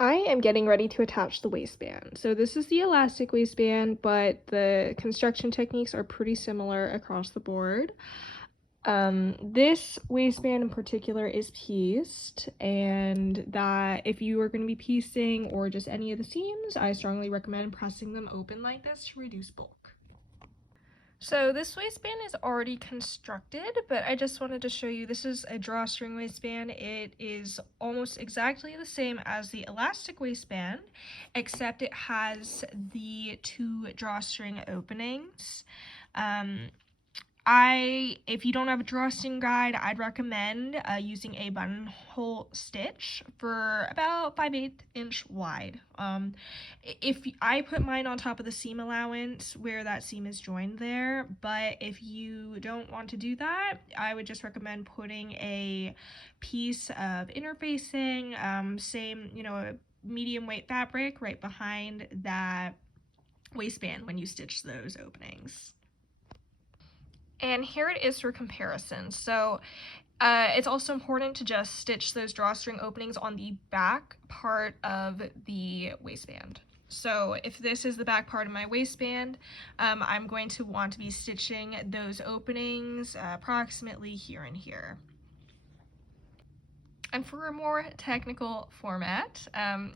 I am getting ready to attach the waistband. So this is the elastic waistband, but the construction techniques are pretty similar across the board. This waistband in particular is pieced, and that if you are going to be piecing or just any of the seams, I strongly recommend pressing them open like this to reduce bulk. So this waistband is already constructed, but I just wanted to show you, this is a drawstring waistband. It is almost exactly the same as the elastic waistband, except it has the two drawstring openings. If you don't have a drawstring guide, I'd recommend using a buttonhole stitch for about 5/8 inch wide. If I put mine on top of the seam allowance where that seam is joined there, but if you don't want to do that, I would just recommend putting a piece of interfacing, same, a medium weight fabric right behind that waistband when you stitch those openings. And here it is for comparison. So it's also important to just stitch those drawstring openings on the back part of the waistband. So if this is the back part of my waistband, I'm going to want to be stitching those openings approximately here and here. And for a more technical format,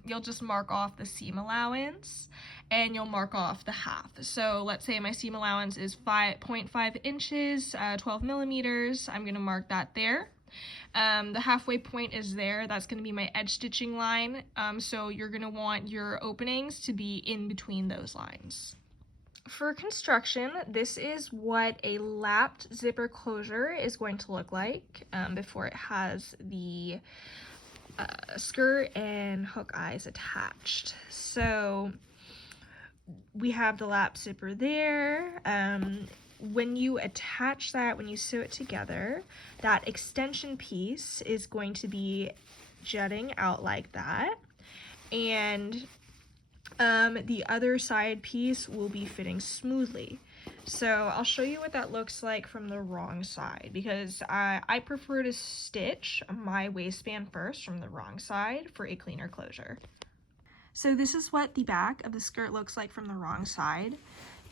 you'll just mark off the seam allowance and you'll mark off the half. So let's say my seam allowance is 5.5 inches, 12 millimeters. I'm going to mark that there. The halfway point is there. That's going to be my edge stitching line. So you're going to want your openings to be in between those lines. For construction, this is what a lapped zipper closure is going to look like before it has the skirt and hook eyes attached. So we have the lap zipper there. When you attach that, when you sew it together, that extension piece is going to be jutting out like that, and the other side piece will be fitting smoothly. So I'll show you what that looks like from the wrong side, because I prefer to stitch my waistband first from the wrong side for a cleaner closure. So this is what the back of the skirt looks like from the wrong side.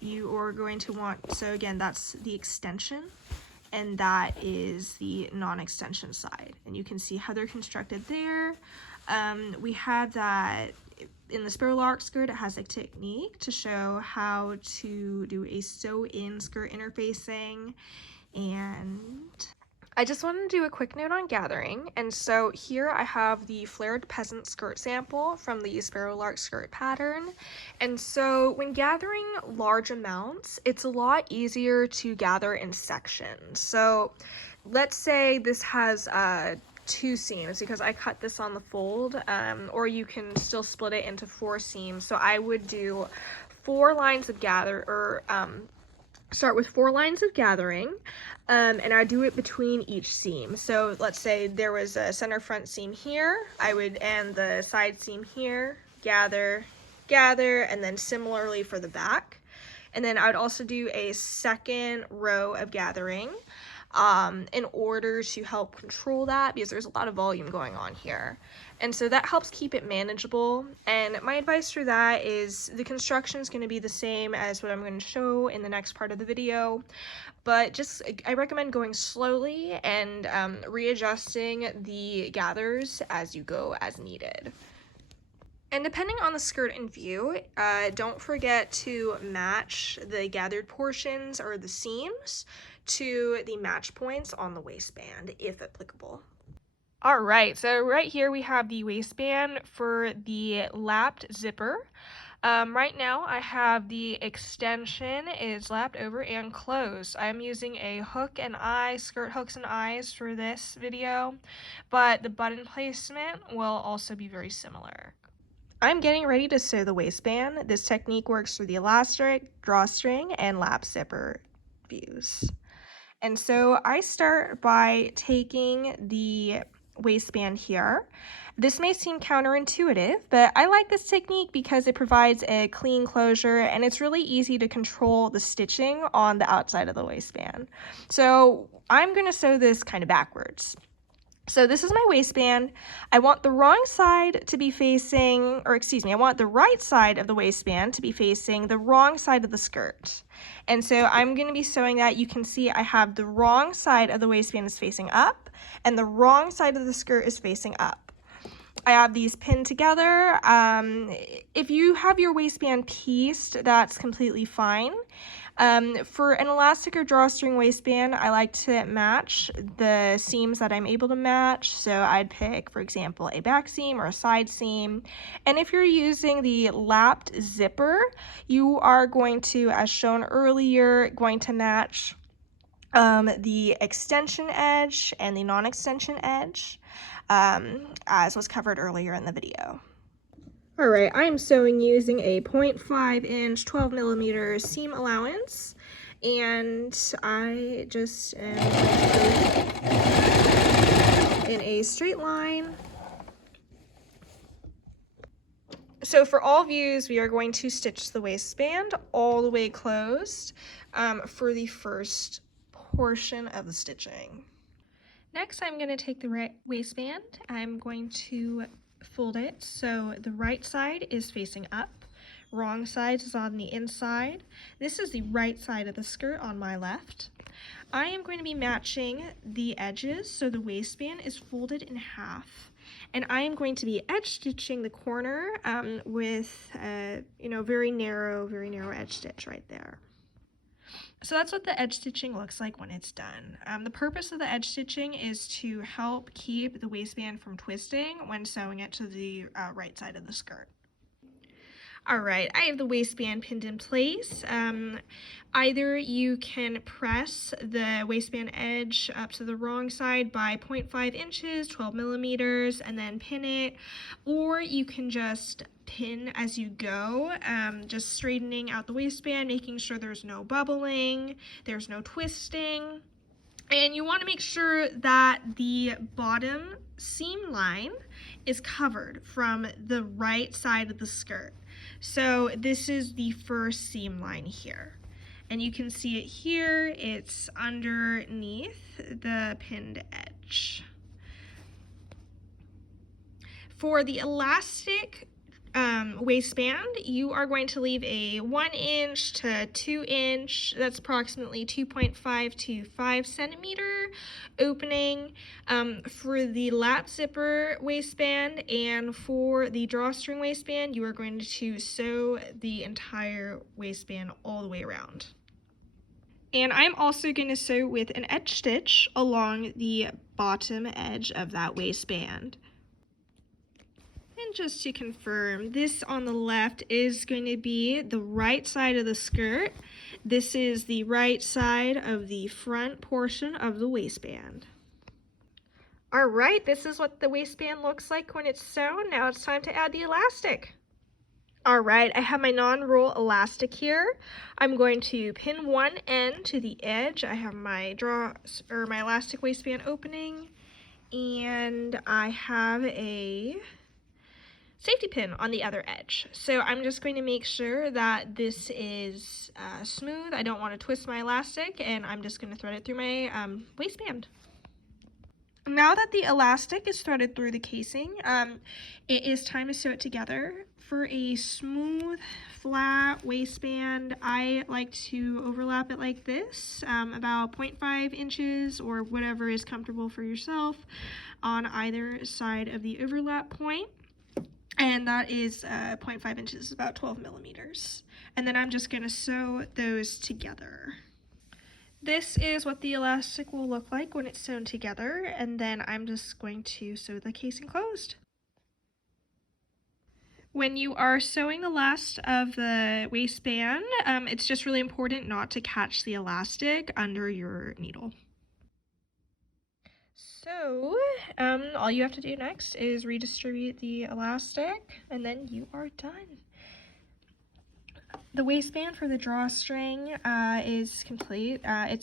You are going to want, so again, that's the extension, and that is the non-extension side. And you can see how they're constructed there. We have that in the spiral arc skirt. It has a technique to show how to do a sew-in skirt interfacing. And I just wanted to do a quick note on gathering. And so here I have the flared peasant skirt sample from the spiral arc skirt pattern. And so when gathering large amounts, it's a lot easier to gather in sections. So let's say this has two seams, because I cut this on the fold, or you can still split it into 4 seams. So I would do 4 lines of start with 4 lines of gathering, and I do it between each seam. So let's say there was a center front seam here, I would end the side seam here, gather, and then similarly for the back. And then I would also do a second row of gathering in order to help control that, because there's a lot of volume going on here. And so that helps keep it manageable. And my advice for that is the construction is going to be the same as what I'm going to show in the next part of the video, but I recommend going slowly and readjusting the gathers as you go as needed. And depending on the skirt in view, don't forget to match the gathered portions or the seams to the match points on the waistband, if applicable. All right, so right here we have the waistband for the lapped zipper. Right now I have the extension is lapped over and closed. I'm using a hook and eye, skirt hooks and eyes for this video, but the button placement will also be very similar. I'm getting ready to sew the waistband. This technique works for the elastic, drawstring, and lap zipper views. And so I start by taking the waistband here. This may seem counterintuitive, but I like this technique because it provides a clean closure and it's really easy to control the stitching on the outside of the waistband. So I'm going to sew this kind of backwards. So this is my waistband. I want the wrong side to be facing, or excuse me, I want the right side of the waistband to be facing the wrong side of the skirt. And so I'm going to be sewing that. You can see I have the wrong side of the waistband is facing up and the wrong side of the skirt is facing up. I have these pinned together. If you have your waistband pieced, that's completely fine. For an elastic or drawstring waistband, I like to match the seams that I'm able to match. So I'd pick, for example, a back seam or a side seam. And if you're using the lapped zipper, you are going to, as shown earlier, going to match the extension edge and the non-extension edge, as was covered earlier in the video. All right, I am sewing using a 0.5 inch 12 millimeter seam allowance, and I just am in a straight line. So for all views, we are going to stitch the waistband all the way closed for the first portion of the stitching. Next, I'm going to take the waistband. I'm going to fold it so the right side is facing up, wrong side is on the inside. This is the right side of the skirt on my left. I am going to be matching the edges so the waistband is folded in half. And I am going to be edge stitching the corner with very narrow edge stitch right there. So that's what the edge stitching looks like when it's done. The purpose of the edge stitching is to help keep the waistband from twisting when sewing it to the right side of the skirt. All right, I have the waistband pinned in place. Either you can press the waistband edge up to the wrong side by 0.5 inches, 12 millimeters, and then pin it, or you can just pin as you go, just straightening out the waistband, making sure there's no bubbling, there's no twisting. And you want to make sure that the bottom seam line is covered from the right side of the skirt. So this is the first seam line here. And you can see it here, it's underneath the pinned edge. For the elastic waistband, you are going to leave a 1 inch to 2 inch, that's approximately 2.5 to 5 centimeter opening for the lap zipper waistband, and for the drawstring waistband, you are going to sew the entire waistband all the way around. And I'm also going to sew with an edge stitch along the bottom edge of that waistband. And just to confirm, this on the left is going to be the right side of the skirt. This is the right side of the front portion of the waistband. All right, this is what the waistband looks like when it's sewn. Now it's time to add the elastic. All right, I have my non-roll elastic here. I'm going to pin one end to the edge. I have my my elastic waistband opening, and I have a safety pin on the other edge. So I'm just going to make sure that this is smooth. I don't want to twist my elastic, and I'm just going to thread it through my waistband. Now that the elastic is threaded through the casing, it is time to sew it together. For a smooth, flat waistband, I like to overlap it like this, about 0.5 inches or whatever is comfortable for yourself on either side of the overlap point. And that is 0.5 inches, about 12 millimeters. And then I'm just going to sew those together. This is what the elastic will look like when it's sewn together, and then I'm just going to sew the casing closed. When you are sewing the last of the waistband, it's just really important not to catch the elastic under your needle. So, all you have to do next is redistribute the elastic, and then you are done. The waistband for the drawstring is complete. At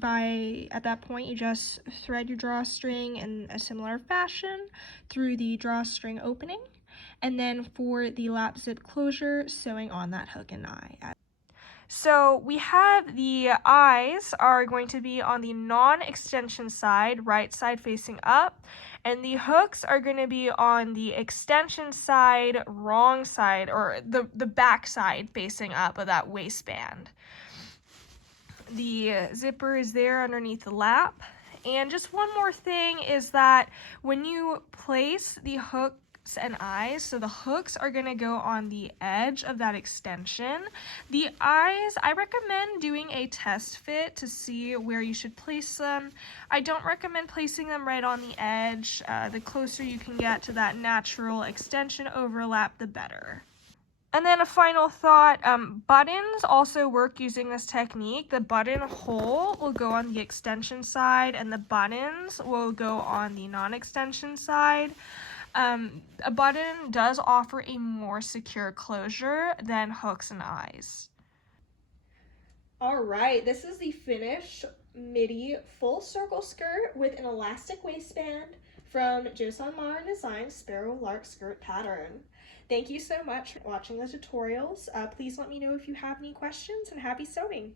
that point, you just thread your drawstring in a similar fashion through the drawstring opening, and then for the lap zip closure, sewing on that hook and eye. So we have the eyes are going to be on the non-extension side, right side facing up, and the hooks are going to be on the extension side, wrong side, or the back side facing up of that waistband. The zipper is there underneath the lap. And just one more thing is that when you place the hooks and eyes, so the hooks are going to go on the edge of that extension. The eyes, I recommend doing a test fit to see where you should place them. I don't recommend placing them right on the edge. The closer you can get to that natural extension overlap, the better. And then a final thought, buttons also work using this technique. The button hole will go on the extension side and the buttons will go on the non-extension side. A button does offer a more secure closure than hooks and eyes. All right, this is the finished midi full circle skirt with an elastic waistband from Joseon Modern Design Sparrow Lark skirt pattern. Thank you so much for watching the tutorials. Please let me know if you have any questions, and happy sewing!